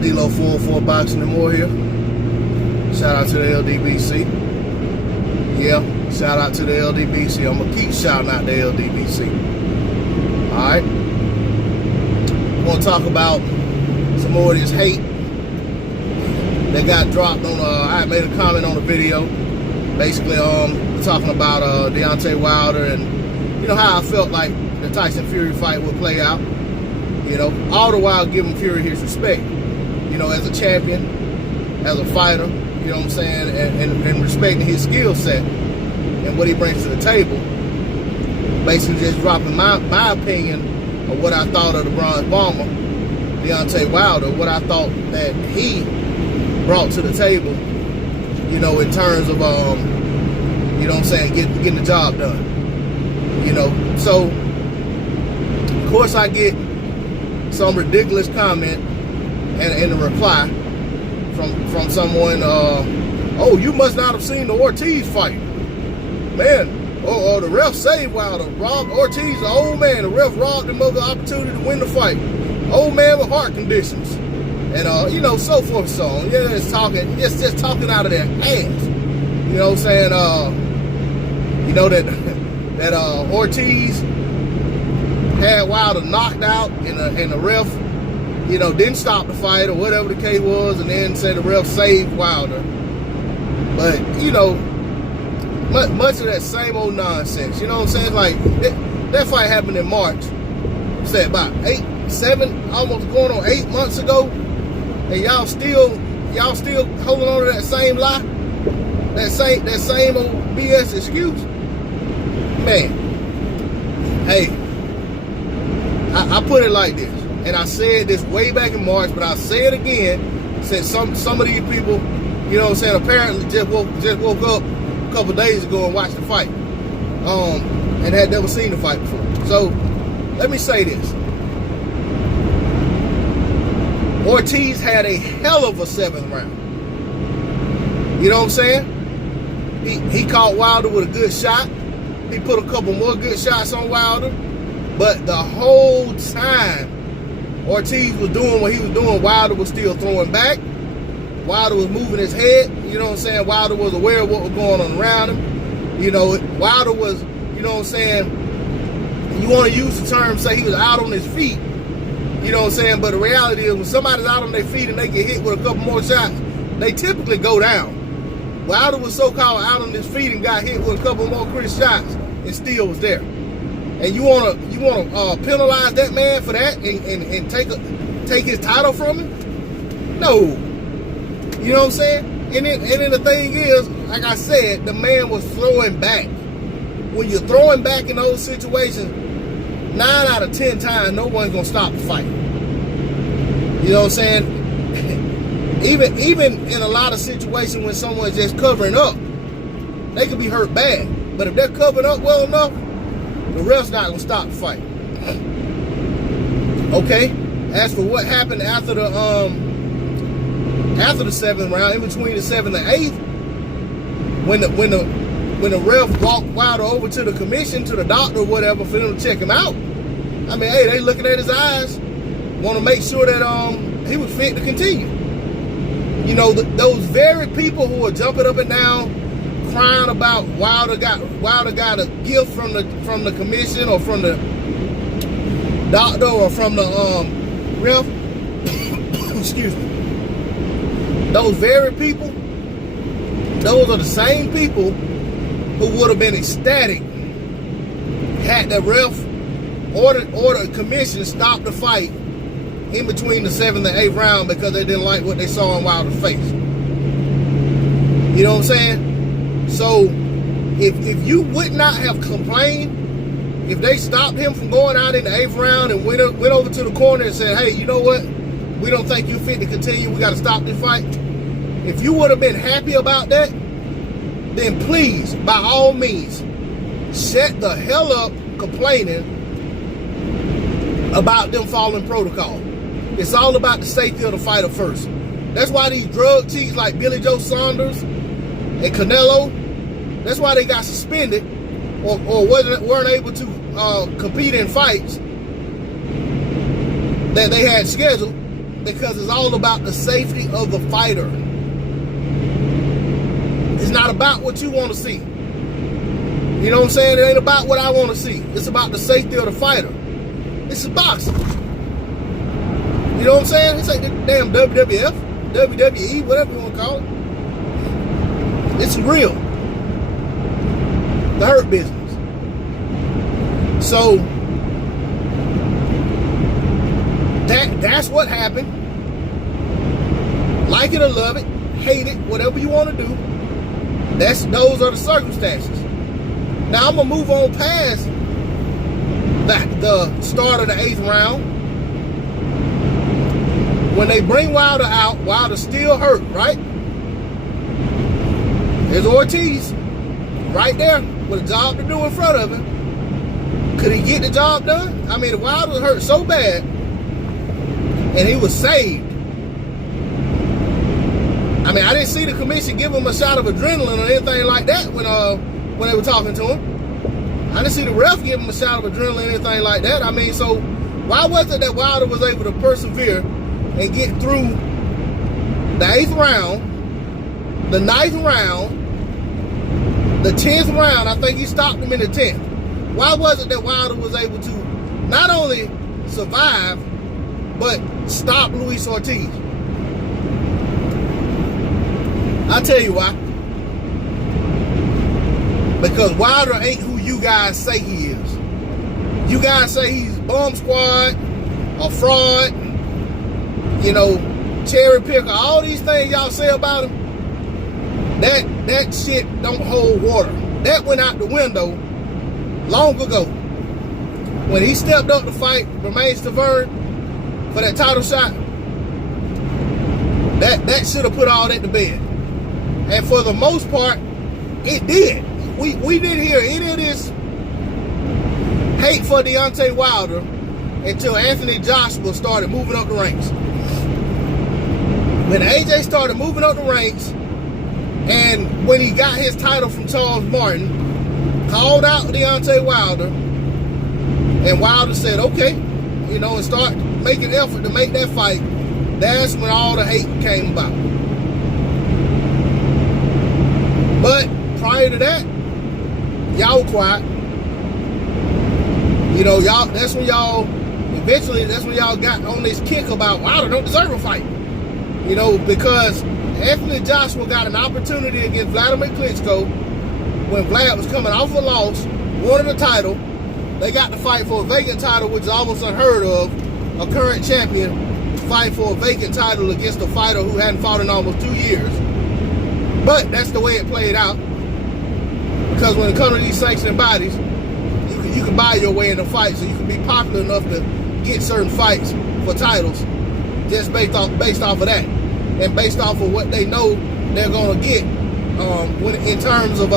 D-Lo 404 Boxing and More here. Shout out to the LDBC. Yeah, shout out to the LDBC. I'm going to keep shouting out the LDBC. Alright. I want to talk about some more of this hate that got dropped on, I made a comment on the video. Basically, talking about Deontay Wilder and, you know, how I felt like the Tyson Fury fight would play out. You know, all the while giving Fury his respect. You know, as a champion, as a fighter, you know what I'm saying, and respecting his skill set and what he brings to the table. Basically just dropping my opinion of what I thought of the bronze bomber, Deontay Wilder, what I thought that he brought to the table, you know, in terms of, you know what I'm saying, getting the job done. You know, so, of course I get some ridiculous comment and in a reply from someone, oh, you must not have seen the Ortiz fight. Man, the ref saved Wilder. Robbed Ortiz, the old man. The ref robbed him of the opportunity to win the fight. Old man with heart conditions. And, you know, so forth and so on. Yeah, it's just talking out of their ass. You know what I'm saying? You know that Ortiz had Wilder knocked out and the ref, you know, didn't stop the fight or whatever the case was, and then said the ref saved Wilder. But, you know, much of that same old nonsense. You know what I'm saying? Like, that fight happened in March. Say about 7, almost going on 8 months ago. And y'all still holding on to that same lie? That same old BS excuse? Man. Hey, I put it like this, and I said this way back in March, but I'll say it again, since some of these people, you know what I'm saying, apparently just woke up a couple days ago and watched the fight, and had never seen the fight before. So let me say this: Ortiz had a hell of a 7th round. You know what I'm saying? He caught Wilder with a good shot. He put a couple more good shots on Wilder. But the whole time Ortiz was doing what he was doing, Wilder was still throwing back. Wilder was moving his head. You know what I'm saying? Wilder was aware of what was going on around him. You know, Wilder was, you know what I'm saying, you want to use the term, say he was out on his feet. You know what I'm saying? But the reality is when somebody's out on their feet and they get hit with a couple more shots, they typically go down. Wilder was so-called out on his feet and got hit with a couple more crisp shots and still was there. And you wanna penalize that man for that and take his title from him? No. You know what I'm saying? And then the thing is, like I said, the man was throwing back. When you're throwing back in those situations, 9 out of 10 times, no one's gonna stop the fight. You know what I'm saying? Even in a lot of situations when someone's just covering up, they could be hurt bad. But if they're covering up well enough, the ref's not gonna stop the fight. Okay. As for what happened after the 7th round, in between the 7th and 8th, when the ref walked Wilder over to the commission, to the doctor or whatever, for them to check him out. I mean, hey, they looking at his eyes, want to make sure that he was fit to continue. You know, those very people who are jumping up and down, crying about Wilder got a gift from the commission or from the doctor or from the ref. Excuse me. Those very people, those are the same people who would have been ecstatic had the ref or the commission stop the fight in between the 7th and 8th round because they didn't like what they saw in Wilder's face. You know what I'm saying? So if you would not have complained, if they stopped him from going out in the 8th round and went over to the corner and said, hey, you know what? We don't think you're fit to continue. We got to stop this fight. If you would have been happy about that, then please, by all means, shut the hell up complaining about them following protocol. It's all about the safety of the fighter first. That's why these drug cheats like Billy Joe Saunders and Canelo, that's why they got suspended or weren't able to compete in fights that they had scheduled. because it's all about the safety of the fighter. It's not about what you want to see. You know what I'm saying? It ain't about what I want to see. It's about the safety of the fighter. This is boxing. You know what I'm saying? It's like the damn WWF, WWE, whatever you want to call it. It's real. The hurt business. So that's what happened. Like it or love it, hate it, whatever you want to do. Those are the circumstances. Now I'm gonna move on past the start of the 8th round. When they bring Wilder out, Wilder's still hurt, right? There's Ortiz right there with a job to do in front of him. Could he get the job done? I mean, Wilder was hurt so bad, and he was saved. I mean, I didn't see the commission give him a shot of adrenaline or anything like that when they were talking to him. I didn't see the ref give him a shot of adrenaline or anything like that. I mean, so why was it that Wilder was able to persevere and get through the 8th round, the 9th round, the 10th round? I think he stopped him in the 10th. Why was it that Wilder was able to not only survive, but stop Luis Ortiz? I'll tell you why. Because Wilder ain't who you guys say he is. You guys say he's bomb squad, a fraud, you know, cherry picker, all these things y'all say about him. That shit don't hold water. That went out the window long ago. When he stepped up to fight Romain Stavern for that title shot, that should have put all that to bed. And for the most part, it did. We didn't hear any of this hate for Deontay Wilder until Anthony Joshua started moving up the ranks. When AJ started moving up the ranks, and when he got his title from Charles Martin, called out Deontay Wilder, and Wilder said, okay, you know, and start making effort to make that fight, that's when all the hate came about. But prior to that, y'all were quiet. You know, that's when y'all got on this kick about Wilder don't deserve a fight. You know, because Anthony Joshua got an opportunity against Vladimir Klitschko when Vlad was coming off a loss, wanted a title. They got to fight for a vacant title, which is almost unheard of. A current champion fight for a vacant title against a fighter who hadn't fought in almost 2 years. But that's the way it played out. Because when it comes to these sanctioning bodies, you can buy your way in a fight, so you can be popular enough to get certain fights for titles just based off of that, and based off of what they know they're gonna get in terms of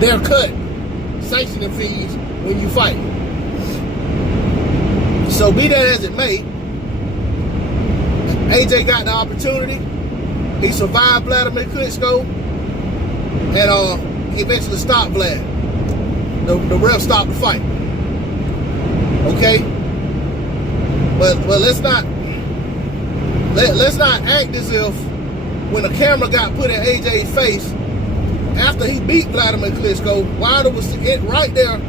their cut sanctioning fees when you fight. So be that as it may, AJ got the opportunity. He survived Vladimir Klitschko and eventually stopped Vlad. The ref stopped the fight. Okay, but let's not act as if when the camera got put in AJ's face after he beat Vladimir Klitschko, Wilder was right there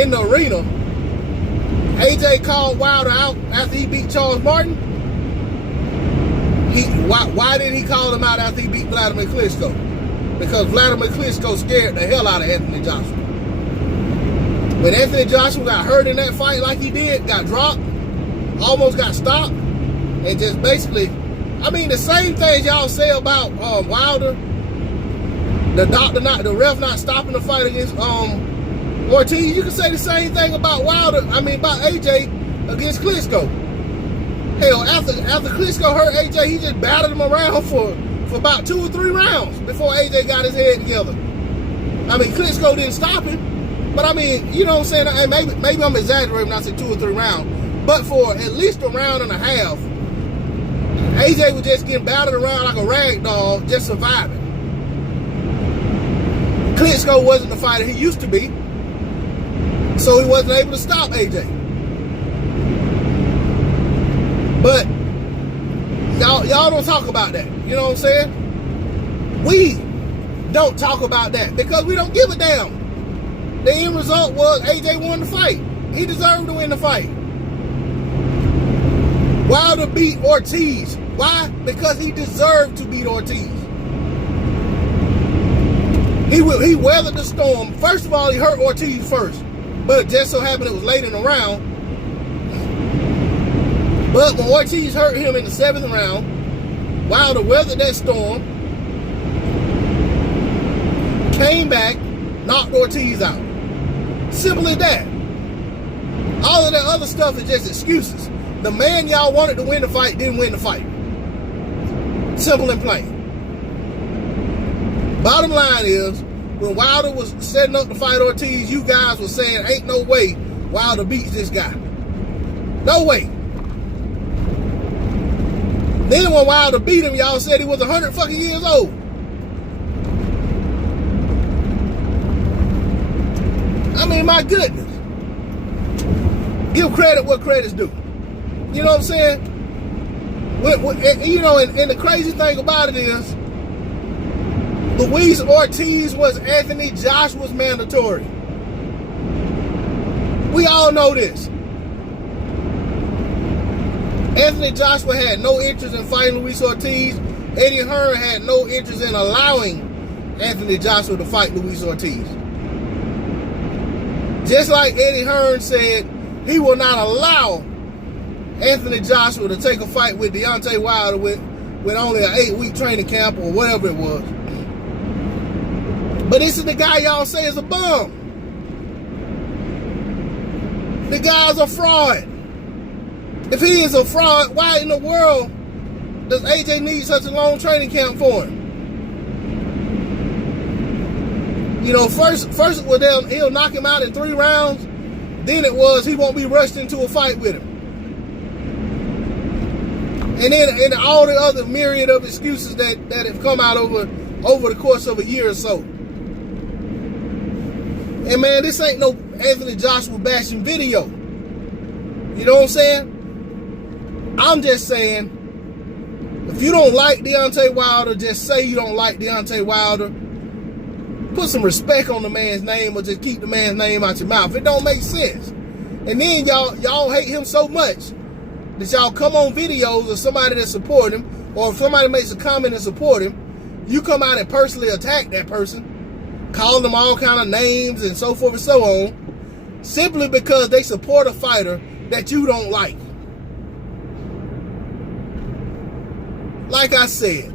in the arena. AJ called Wilder out after he beat Charles Martin. Why did he call him out after he beat Vladimir Klitschko? Because Vladimir Klitschko scared the hell out of Anthony Joshua. When Anthony Joshua got hurt in that fight like he did, got dropped, almost got stopped, and just basically, I mean, the same things y'all say about Wilder, the ref not stopping the fight against Ortiz, you can say the same thing about about AJ against Klitschko. Hell, after Klitschko hurt AJ, he just battered him around for about 2 or 3 rounds before AJ got his head together. I mean, Klitschko didn't stop him, but I mean, you know what I'm saying? Maybe I'm exaggerating when I say 2 or 3 rounds, but for at least a round and a half, AJ was just getting battered around like a rag doll, just surviving. Klitschko wasn't the fighter he used to be, so he wasn't able to stop AJ. But y'all don't talk about that. You know what I'm saying? We don't talk about that because we don't give a damn. The end result was AJ won the fight. He deserved to win the fight. Wilder beat Ortiz. Why? Because he deserved to beat Ortiz. He weathered the storm. First of all, he hurt Ortiz first. But it just so happened it was late in the round. But when Ortiz hurt him in the 7th round, Wilder weathered that storm, came back, knocked Ortiz out. Simple as that. All of that other stuff is just excuses. The man y'all wanted to win the fight didn't win the fight. Simple and plain. Bottom line is, when Wilder was setting up to fight Ortiz, you guys were saying, ain't no way Wilder beats this guy. No way. Then when Wilder beat him, y'all said he was 100 fucking years old. I mean, my goodness. Give credit what credit's due. You know what I'm saying? You know, and the crazy thing about it is, Luis Ortiz was Anthony Joshua's mandatory. We all know this. Anthony Joshua had no interest in fighting Luis Ortiz. Eddie Hearn had no interest in allowing Anthony Joshua to fight Luis Ortiz. Just like Eddie Hearn said he will not allow Anthony Joshua to take a fight with Deontay Wilder with only an 8-week training camp or whatever it was. But this is the guy y'all say is a bum. The guy's a fraud. If he is a fraud, why in the world does AJ need such a long training camp for him? You know, first it was he'll knock him out in 3 rounds. Then it was he won't be rushed into a fight with him. And then all the other myriad of excuses that have come out over the course of a year or so. And man, this ain't no Anthony Joshua bashing video. You know what I'm saying? I'm just saying, if you don't like Deontay Wilder, just say you don't like Deontay Wilder. Put some respect on the man's name or just keep the man's name out your mouth. It don't make sense. And then y'all hate him so much that y'all come on videos of somebody that support him, or if somebody makes a comment and support him, you come out and personally attack that person, call them all kind of names and so forth and so on, simply because they support a fighter that you don't like. Like I said,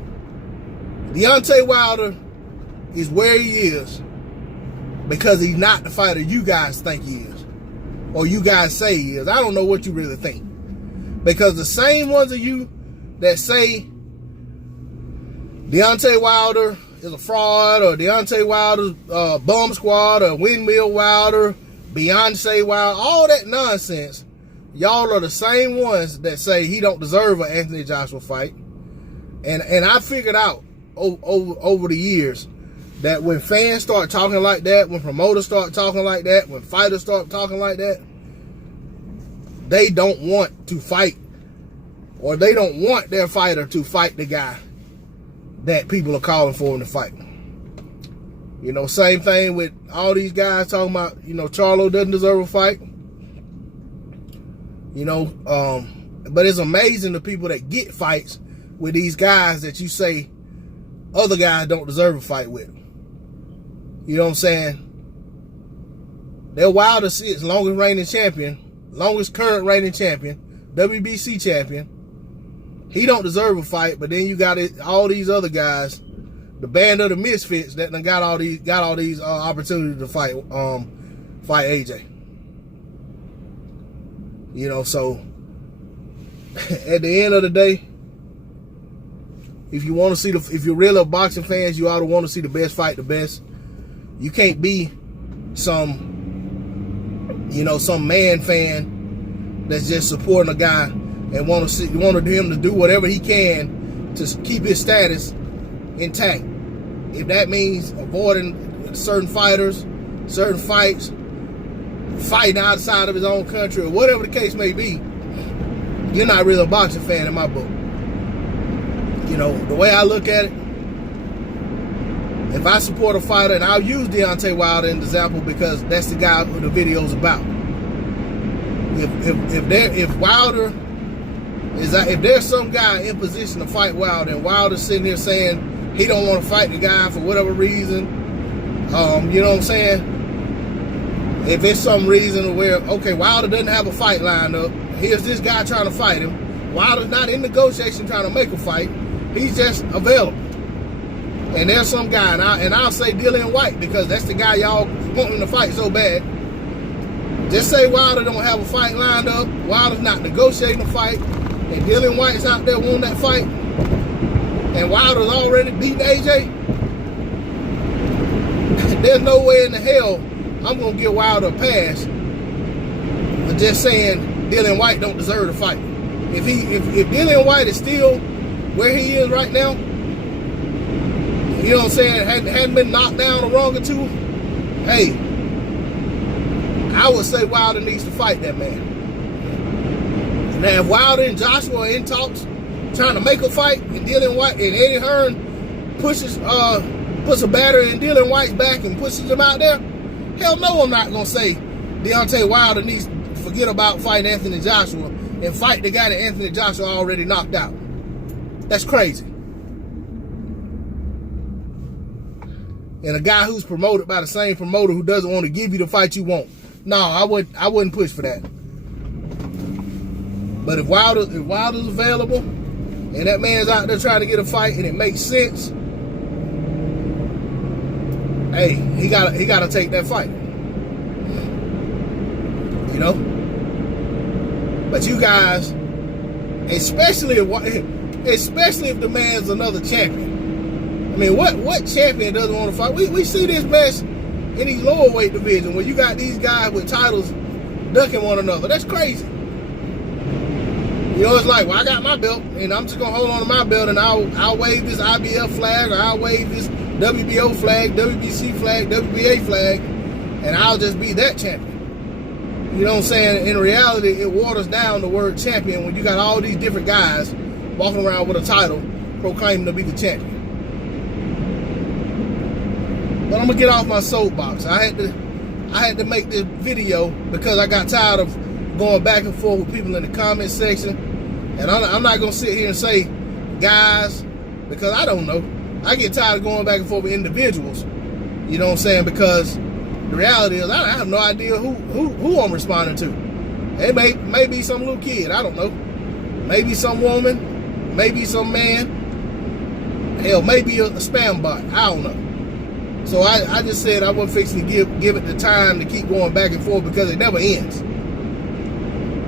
Deontay Wilder is where he is because he's not the fighter you guys think he is, or you guys say he is. I don't know what you really think. Because the same ones of you that say Deontay Wilder is a fraud, or Deontay Wilder's bum squad, or windmill Wilder, Beyonce Wilder, all that nonsense, y'all are the same ones that say he don't deserve an Anthony Joshua fight. And I figured out over the years that when fans start talking like that, when promoters start talking like that, when fighters start talking like that, they don't want to fight, or they don't want their fighter to fight the guy that people are calling for him to fight. You know, same thing with all these guys talking about, you know, Charlo doesn't deserve a fight. You know, but it's amazing the people that get fights with these guys that you say other guys don't deserve a fight with. You know what I'm saying? They're Wilder 6, longest reigning champion, longest current reigning champion, WBC champion. He don't deserve a fight, but then you got all these other guys, the band of the misfits that done got all these opportunities to fight AJ. You know, so at the end of the day, if you want to see if you're really a boxing fans, you ought to want to see the best fight the best. You can't be some man fan that's just supporting a guy and wanted him to do whatever he can to keep his status intact. If that means avoiding certain fighters, certain fights, fighting outside of his own country, or whatever the case may be, you're not really a boxing fan in my book. You know, the way I look at it, if I support a fighter, and I'll use Deontay Wilder as an example because that's the guy who the video's about. If Wilder is, if there's some guy in position to fight Wilder, and Wilder's sitting here saying he don't want to fight the guy for whatever reason, you know what I'm saying? If it's some reason where, okay, Wilder doesn't have a fight lined up, here's this guy trying to fight him. Wilder's not in negotiation trying to make a fight. He's just available. And there's some guy, and I'll say Dillian White because that's the guy y'all want him to fight so bad. Just say Wilder don't have a fight lined up, Wilder's not negotiating a fight, and Dillian White's out there wanting that fight, and Wilder's already beaten AJ. There's no way in the hell I'm gonna give Wilder a pass for just saying Dillian White don't deserve to fight. If Dillian White is still where he is right now, you know what I'm saying, hadn't been knocked down a wrong or two, hey, I would say Wilder needs to fight that man. Now, if Wilder and Joshua are in talks, trying to make a fight, and Dillian White and Eddie Hearn puts a battery in Dillian White's back and pushes him out there, hell no, I'm not gonna say Deontay Wilder needs to forget about fighting Anthony Joshua and fight the guy that Anthony Joshua already knocked out. That's crazy. And a guy who's promoted by the same promoter who doesn't want to give you the fight you want. No, I wouldn't push for that. But if Wilder's available and that man's out there trying to get a fight and it makes sense, hey, he gotta take that fight. You know? But you guys, especially if the man's another champion. I mean, what champion doesn't want to fight? We see this mess in these lower weight divisions where you got these guys with titles ducking one another. That's crazy. You know, it's like, well, I got my belt, and I'm just gonna hold on to my belt, and I'll wave this IBF flag, or I'll wave this WBO flag, WBC flag, WBA flag, and I'll just be that champion. You know what I'm saying? In reality, it waters down the word champion when you got all these different guys walking around with a title proclaiming to be the champion. But I'm gonna get off my soapbox. I had to make this video because I got tired of going back and forth with people in the comment section. And I'm not gonna sit here and say guys, because I don't know. I get tired of going back and forth with individuals. You know what I'm saying? Because the reality is I have no idea who I'm responding to. It may be some little kid, I don't know. Maybe some woman, maybe some man. Hell, maybe a spam bot. I don't know. So I just said I wasn't fixing to give it the time to keep going back and forth because it never ends.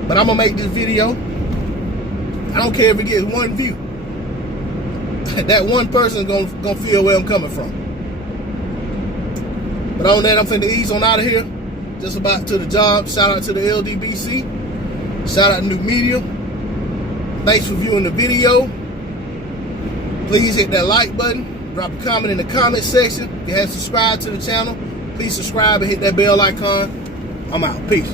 But I'm gonna make this video. I don't care if it gets one view. That one person's gonna feel where I'm coming from. But on that, I'm finna ease on out of here. Just about to the job. Shout out to the LDBC. Shout out to New Media. Thanks for viewing the video. Please hit that like button. Drop a comment in the comment section. If you haven't subscribed to the channel, please subscribe and hit that bell icon. I'm out. Peace.